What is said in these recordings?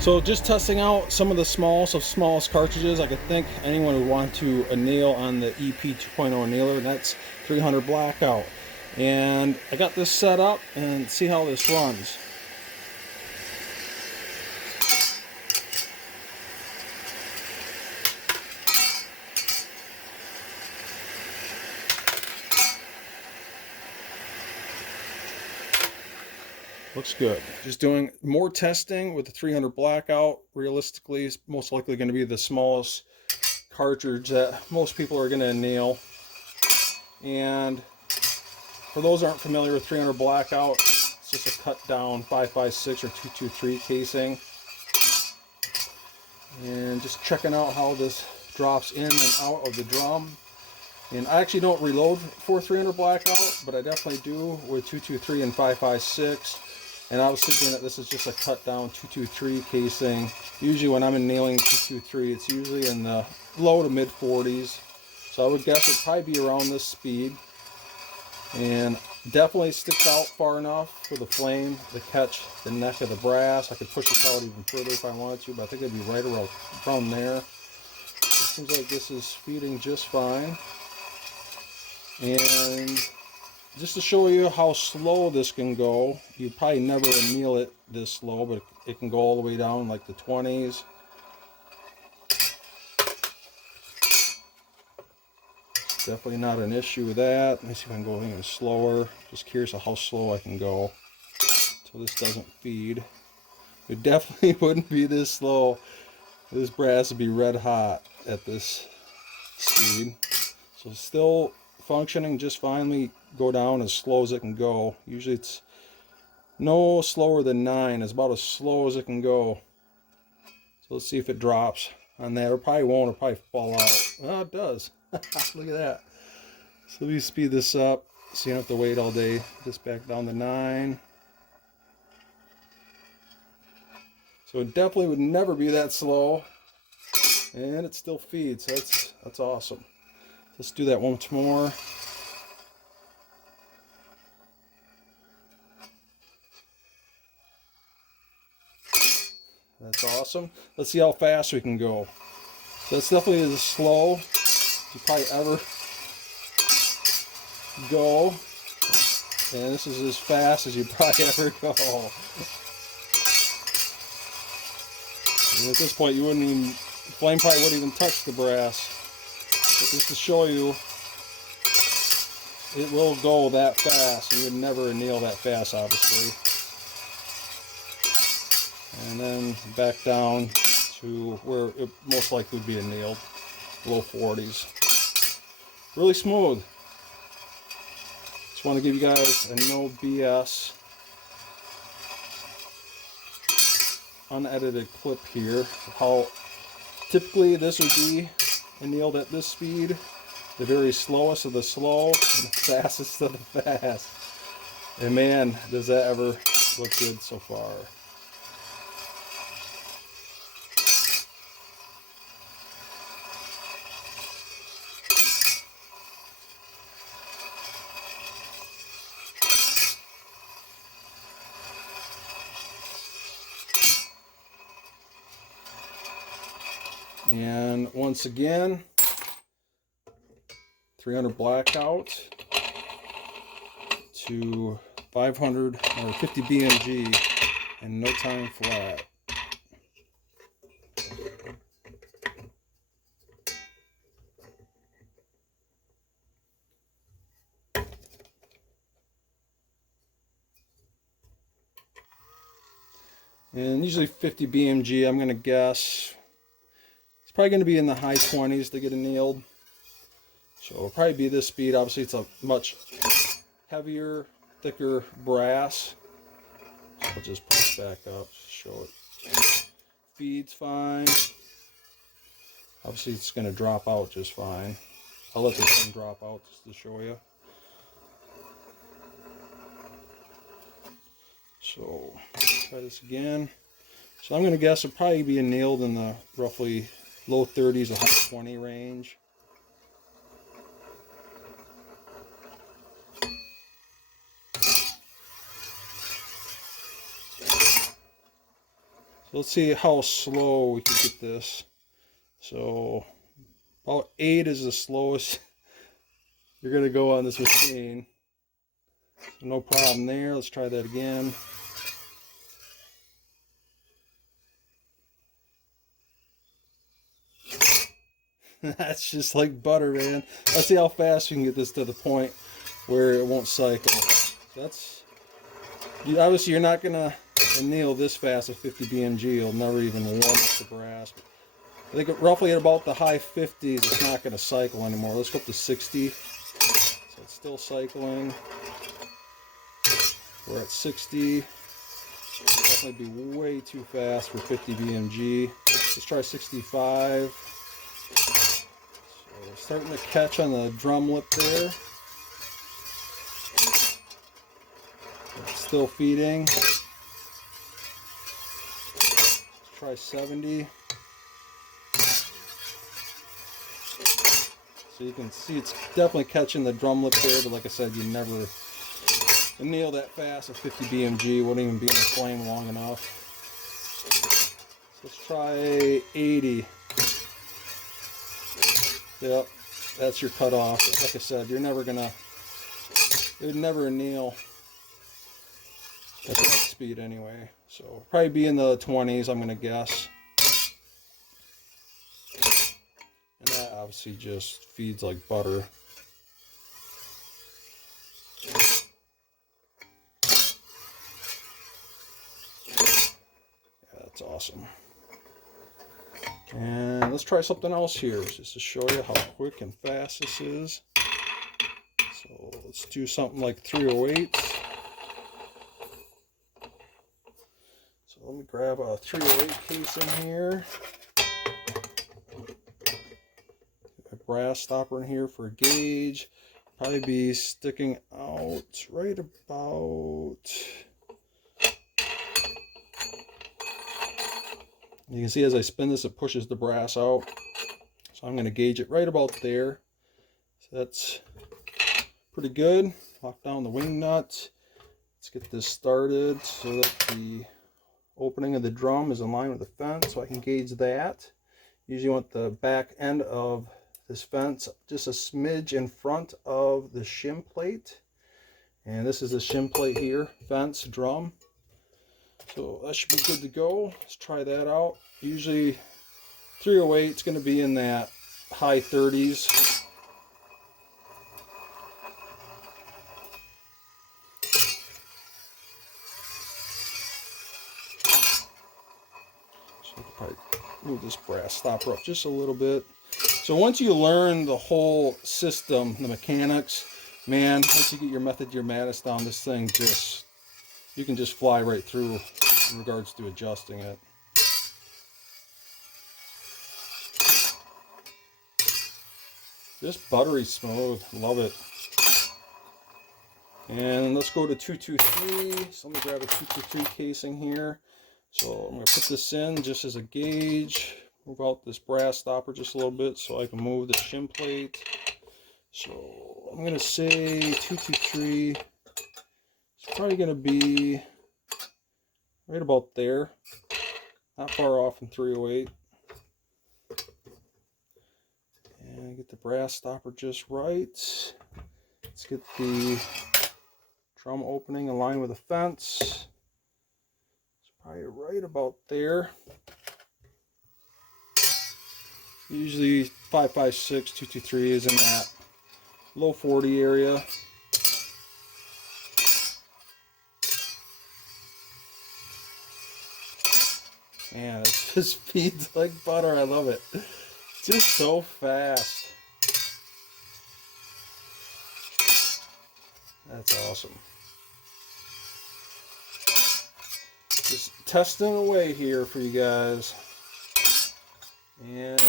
So just testing out some of the smallest cartridges. I could think anyone would want to anneal on the EP 2.0 Annealer, and that's 300 blackout. And I got this set up and see how this runs. Looks good. Just doing more testing with the 300 blackout. Realistically, it's most likely going to be the smallest cartridge that most people are going to anneal. And for those who aren't familiar with 300 blackout, it's just a cut down 5.56 or 2.23 casing. And just checking out how this drops in and out of the drum. And I actually don't reload for 300 blackout, but I definitely do with 2.23 and 5.56. And I was thinking that this is just a cut down 2.23 casing. Usually when I'm annealing 2.23, it's usually in the low to mid 40s. So I would guess it'd probably be around this speed. And definitely sticks out far enough for the flame to catch the neck of the brass. I could push this out even further if I wanted to, but I think it'd be right around there. It seems like this is feeding just fine. And just to show you how slow this can go, you probably never anneal it this slow, but it can go all the way down like the 20s. Definitely not an issue with that. Let me see if I can go even slower. Just curious of how slow I can go until this doesn't feed. It definitely wouldn't be this slow. This brass would be red hot at this speed. So still functioning just fine. Let me go down as slow as it can go. Usually it's no slower than 9. It's about as slow as it can go. So let's see if it drops on that. It probably won't. It'll probably fall out. Oh, it does. Look at that. So let me speed this up so you don't have to wait all day. This back down to 9. So it definitely would never be that slow. And it still feeds. So that's awesome. Let's do that once more. That's awesome. Let's see how fast we can go. So that's definitely as slow as you probably ever go. And this is as fast as you probably ever go. And at this point, you wouldn't even, the flame probably wouldn't even touch the brass. But just to show you, it will go that fast. You would never anneal that fast, obviously. And then back down to where it most likely would be annealed, low 40s. Really smooth. Just want to give you guys a no BS unedited clip here of how typically this would be annealed at this speed. The very slowest of the slow and the fastest of the fast. And man, does that ever look good so far. And once again, 300 blackout to 500 or 50 BMG and no time flat. And usually 50 BMG, I'm going to guess, it's probably going to be in the high 20s to get annealed. So it'll probably be this speed. Obviously it's a much heavier, thicker brass. So I'll just push back up, show it. Feeds fine. Obviously it's going to drop out just fine. I'll let this thing drop out just to show you. So try this again. So I'm going to guess it'll probably be annealed in the roughly low 30s to high 20 range. So let's see how slow we can get this. So about 8 is the slowest you're going to go on this machine. So no problem there. Let's try that again. That's just like butter, man. Let's see how fast we can get this to the point where it won't cycle. That's, obviously you're not gonna anneal this fast at 50 BMG. You'll never even warm up the brass. But I think roughly at about the high 50s, it's not gonna cycle anymore. Let's go up to 60. So it's still cycling. We're at 60. Definitely be way too fast for 50 BMG. Let's try 65. So starting to catch on the drum lip there. It's still feeding. Let's try 70. So you can see it's definitely catching the drum lip there, but like I said, you never anneal that fast at 50 BMG. Wouldn't even be in the flame long enough. So let's try 80. Yep, that's your cutoff. Like I said, you're never gonna, it would never anneal at that speed anyway. So probably be in the 20s, I'm gonna guess. And that obviously just feeds like butter. Yeah, that's awesome. And let's try something else here, just to show you how quick and fast this is. So let's do something like 308. So let me grab a 308 casing here. A brass stopper in here for a gauge. Probably be sticking out right about, you can see as I spin this, it pushes the brass out. So I'm going to gauge it right about there. So that's pretty good. Lock down the wing nut. Let's get this started so that the opening of the drum is in line with the fence, so I can gauge that. Usually want the back end of this fence just a smidge in front of the shim plate. And this is the shim plate here, fence, drum. So that should be good to go. Let's try that out. Usually 308 is going to be in that high 30s. So I'll probably move this brass stopper up just a little bit. So once you learn the whole system, the mechanics, man, once you get your method, your Mattis down, this thing just, you can just fly right through in regards to adjusting it. Just buttery smooth, love it. And let's go to 223. So let me grab a 223 casing here. So I'm going to put this in just as a gauge. Move out this brass stopper just a little bit so I can move the shim plate. So I'm going to say 223. It's probably going to be right about there. Not far off from 308. And get the brass stopper just right. Let's get the drum opening in line with the fence. It's probably right about there. Usually 556, 223 is in that low 40 area. Man, it just feeds like butter. I love it. Just so fast. That's awesome. Just testing away here for you guys. And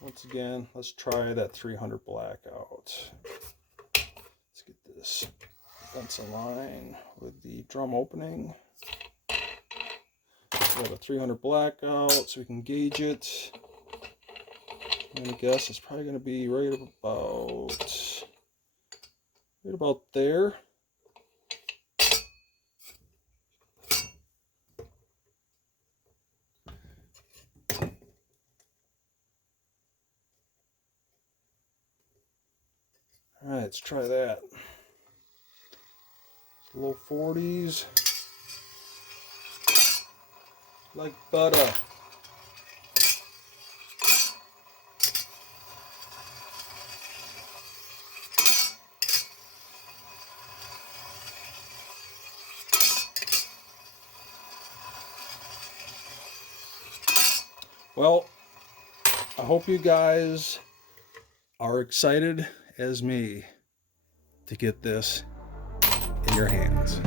once again, let's try that 300 black out. Let's get this fence in line with the drum opening. We have a 300 black out so we can gauge it. I'm going to guess it's probably going to be right about there. All right, let's try that. Low 40s. Like butter. Well, I hope you guys are excited as me to get this in your hands.